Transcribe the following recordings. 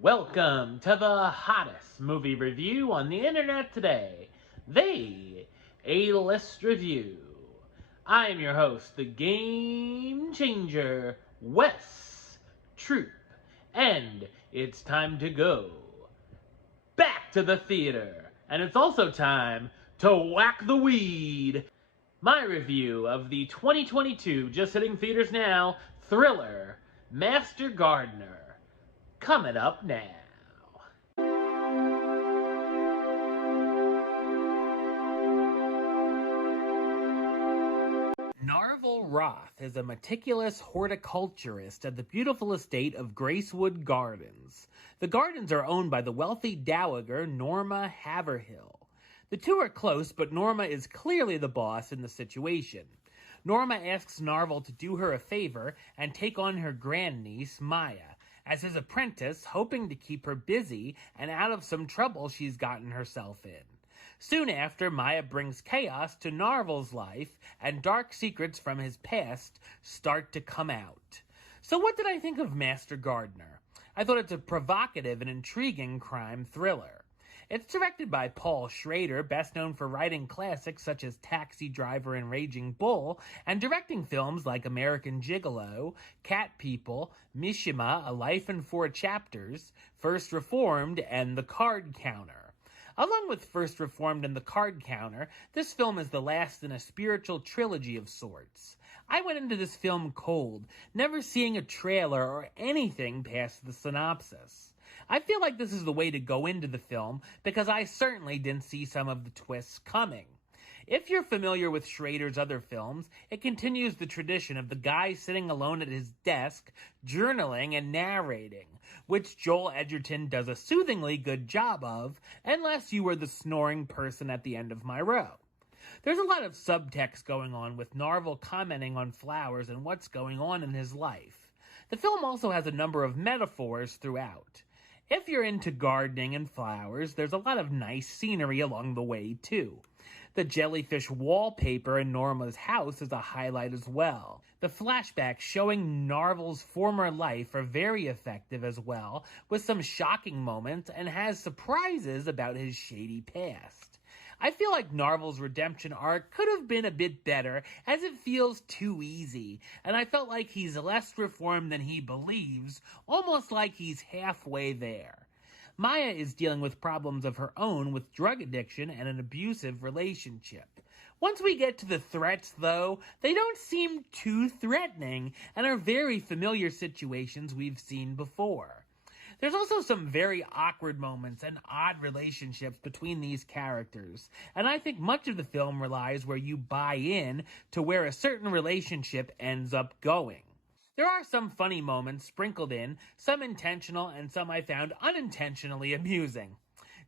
Welcome to the hottest movie review on the internet today, the A-List Review. I am your host, the Game Changer, Wes Troop, and it's time to go back to the theater, and it's also time to whack the weed. My review of the 2022, just hitting theaters now, thriller, Master Gardener. Coming up now. Narvel Roth is a meticulous horticulturist at the beautiful estate of Gracewood Gardens. The gardens are owned by the wealthy dowager Norma Haverhill. The two are close, but Norma is clearly the boss in the situation. Norma asks Narvel to do her a favor and take on her grandniece, Maya, as his apprentice, hoping to keep her busy and out of some trouble she's gotten herself in. Soon after, Maya brings chaos to Narvel's life, and dark secrets from his past start to come out. So what did I think of Master Gardener? I thought it's a provocative and intriguing crime thriller. It's directed by Paul Schrader, best known for writing classics such as Taxi Driver and Raging Bull, and directing films like American Gigolo, Cat People, Mishima, A Life in 4 Chapters, First Reformed, and The Card Counter. Along with First Reformed and The Card Counter, this film is the last in a spiritual trilogy of sorts. I went into this film cold, never seeing a trailer or anything past the synopsis. I feel like this is the way to go into the film because I certainly didn't see some of the twists coming. If you're familiar with Schrader's other films, it continues the tradition of the guy sitting alone at his desk, journaling and narrating, which Joel Edgerton does a soothingly good job of, unless you were the snoring person at the end of my row. There's a lot of subtext going on with Narvel commenting on flowers and what's going on in his life. The film also has a number of metaphors throughout. If you're into gardening and flowers, there's a lot of nice scenery along the way, too. The jellyfish wallpaper in Norma's house is a highlight as well. The flashbacks showing Narvel's former life are very effective as well, with some shocking moments, and has surprises about his shady past. I feel like Narvel's redemption arc could have been a bit better, as it feels too easy, and I felt like he's less reformed than he believes, almost like he's halfway there. Maya is dealing with problems of her own with drug addiction and an abusive relationship. Once we get to the threats, though, they don't seem too threatening, and are very familiar situations we've seen before. There's also some very awkward moments and odd relationships between these characters, and I think much of the film relies where you buy in to where a certain relationship ends up going. There are some funny moments sprinkled in, some intentional and some I found unintentionally amusing.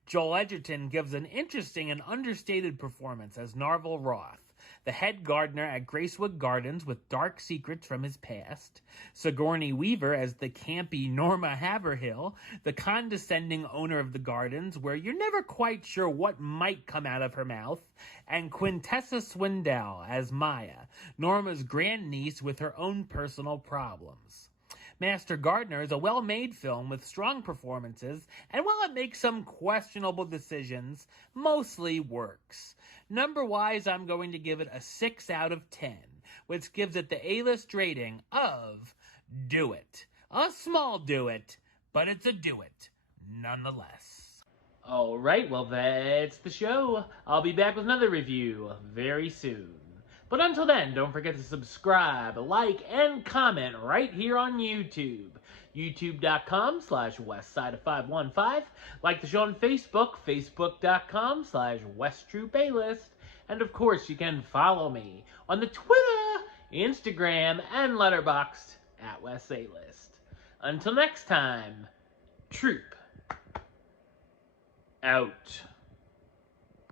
Joel Edgerton gives an interesting and understated performance as Narvel Roth, the head gardener at Gracewood Gardens with dark secrets from his past, Sigourney Weaver as the campy Norma Haverhill, the condescending owner of the gardens where you're never quite sure what might come out of her mouth, and Quintessa Swindell as Maya, Norma's grandniece with her own personal problems. Master Gardener is a well-made film with strong performances, and while it makes some questionable decisions, mostly works. Number-wise, I'm going to give it a 6 out of 10, which gives it the A-list rating of do it. A small do it, but it's a do it nonetheless. Alright, well that's the show. I'll be back with another review very soon. But until then, don't forget to subscribe, like, and comment right here on YouTube. YouTube.com/Westside515. Like the show on Facebook, Facebook.com/WesTroopAlist. And of course, you can follow me on the Twitter, Instagram, and Letterboxd at WesAlist. Until next time, Troop out.